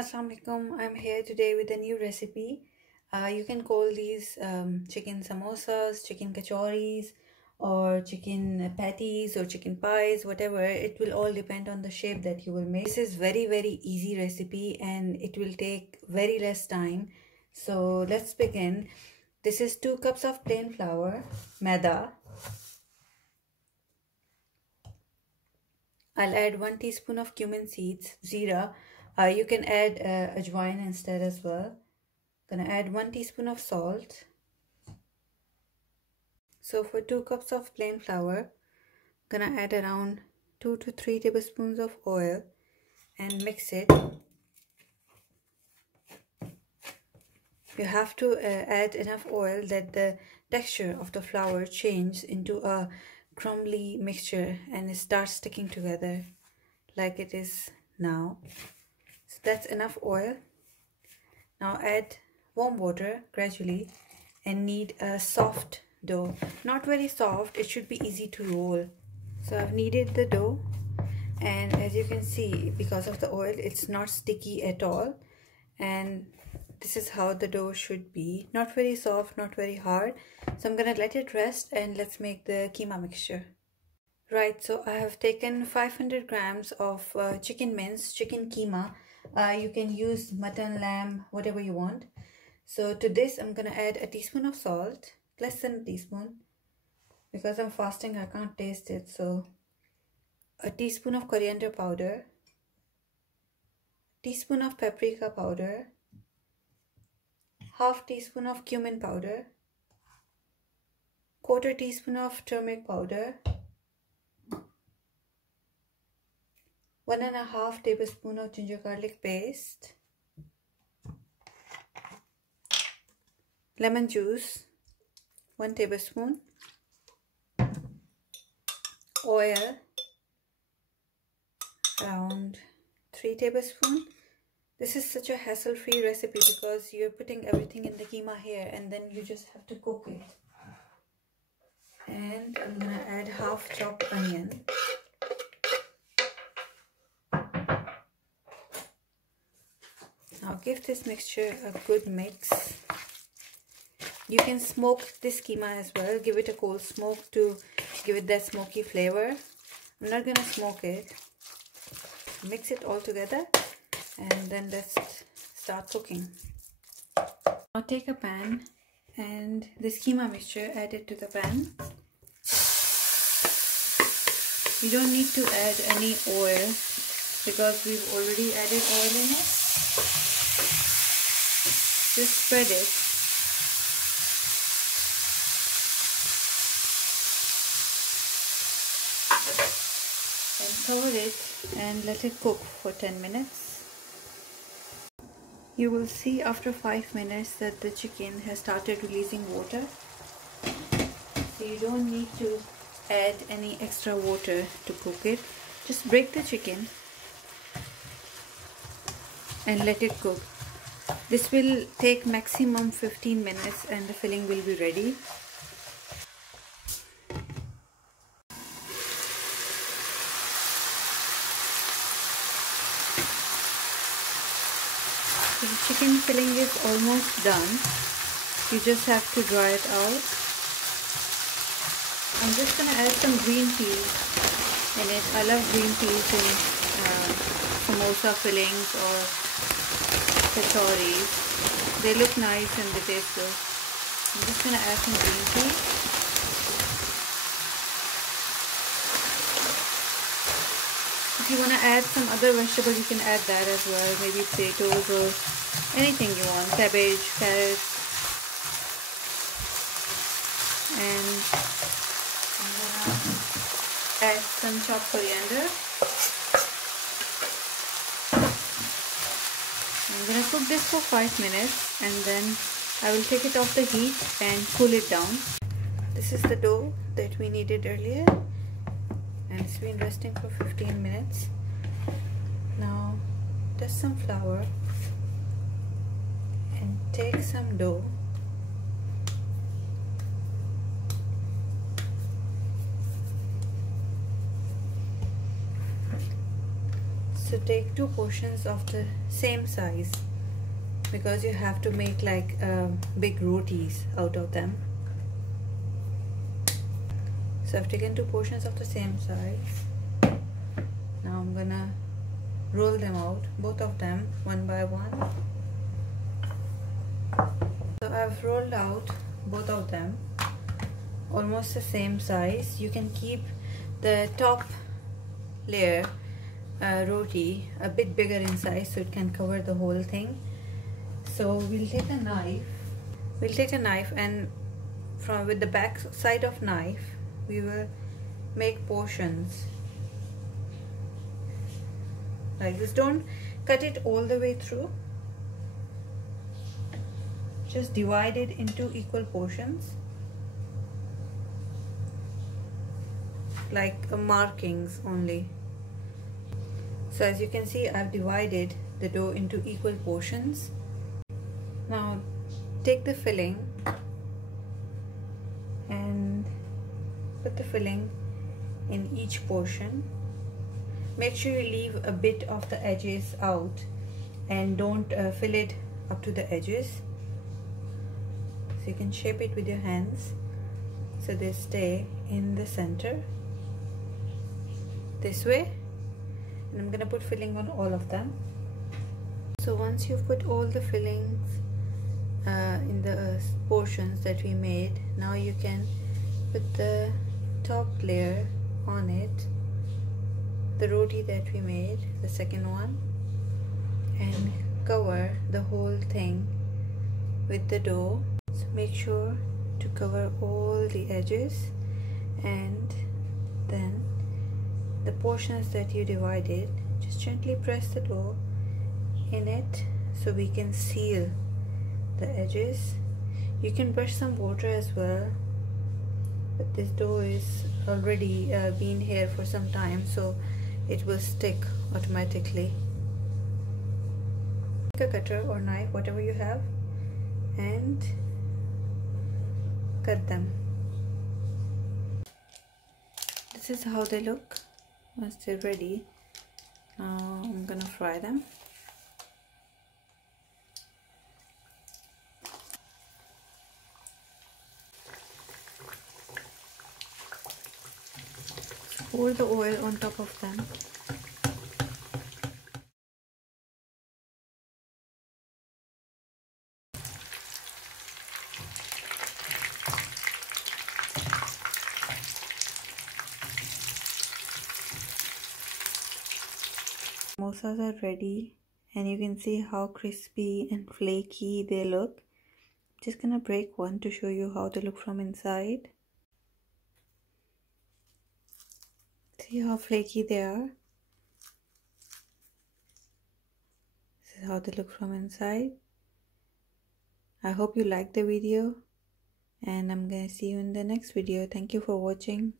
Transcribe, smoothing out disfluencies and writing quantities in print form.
Assalamu alaikum. I'm here today with a new recipe. You can call these chicken samosas, chicken kachoris, or chicken patties or chicken pies, whatever. It will all depend on the shape that you will make. This is very easy recipe and it will take very less time. So let's begin. This is 2 cups of plain flour, maida. I'll add 1 teaspoon of cumin seeds, Zeera. You can add ajwain instead as well. Gonna add 1 teaspoon of salt. So for 2 cups of plain flour, gonna add around 2 to 3 tablespoons of oil and mix it. You have to add enough oil that the texture of the flour changes into a crumbly mixture and it starts sticking together like it is now. So that's enough oil. Now add warm water gradually and knead a soft dough. Not very soft, it should be easy to roll. So I've kneaded the dough and as you can see, because of the oil, it's not sticky at all. And this is how the dough should be. Not very soft, not very hard. So I'm gonna let it rest and let's make the keema mixture. Right, so I have taken 500 grams of chicken mince, chicken keema. You can use mutton, lamb, whatever you want. So to this, I'm gonna add a teaspoon of salt, less than a teaspoon. Because I'm fasting, I can't taste it. So a teaspoon of coriander powder, teaspoon of paprika powder, half teaspoon of cumin powder, quarter teaspoon of turmeric powder, 1.5 tablespoon of ginger garlic paste, lemon juice, 1 tablespoon, oil, around 3 tablespoons. This is such a hassle-free recipe because you're putting everything in the keema here and then you just have to cook it. And I'm gonna add half chopped onion. Now give this mixture a good mix. You can smoke this keema as well. Give it a cold smoke to give it that smoky flavor. I'm not gonna smoke it. Mix it all together and then let's start cooking. Now take a pan and this keema mixture, add it to the pan. You don't need to add any oil because we've already added oil in it. Just spread it. And cover it and let it cook for 10 minutes. You will see after 5 minutes that the chicken has started releasing water. So you don't need to add any extra water to cook it. Just break the chicken and let it cook. This will take maximum 15 minutes and the filling will be ready. So the chicken filling is almost done. You just have to dry it out. I'm just going to add some green peas in it. I love green peas in samosa fillings or kachoris. They look nice and they taste good. I'm just going to add some green peas. If you want to add some other vegetable, you can add that as well. Maybe potatoes or anything you want. Cabbage, carrots. And I'm going to add some chopped coriander. I'm going to cook this for 5 minutes and then I will take it off the heat and cool it down. This is the dough that we needed earlier and it's been resting for 15 minutes. Now dust some flour and take some dough. So take 2 portions of the same size, because you have to make like big rotis out of them. So I've taken 2 portions of the same size. Now I'm gonna roll them out, both of them, one by one. So I've rolled out both of them, almost the same size. You can keep the top layer roti a bit bigger in size so it can cover the whole thing. So we'll take a knife and with the back side of knife we will make portions like this. Don't cut it all the way through, just divide it into equal portions, like markings only. So as you can see, I've divided the dough into equal portions. Now take the filling and put the filling in each portion. Make sure you leave a bit of the edges out and don't fill it up to the edges. So you can shape it with your hands so they stay in the center this way. And I'm gonna put filling on all of them. So once you've put all the fillings in the portions that we made, now you can put the top layer on it, the roti that we made, the second one, and cover the whole thing with the dough. So make sure to cover all the edges, and then the portions that you divided, just gently press the dough in it so we can seal the edges. You can brush some water as well, but this dough is already been here for some time, so it will stick automatically. Take a cutter or knife, whatever you have, and cut them. This is how they look once they're ready. Now I'm gonna fry them. Pour the oil on top of them. Samosas are ready, and you can see how crispy and flaky they look. Just gonna break one to show you how they look from inside. See how flaky they are. This is how they look from inside. I hope you liked the video, and I'm gonna see you in the next video. Thank you for watching.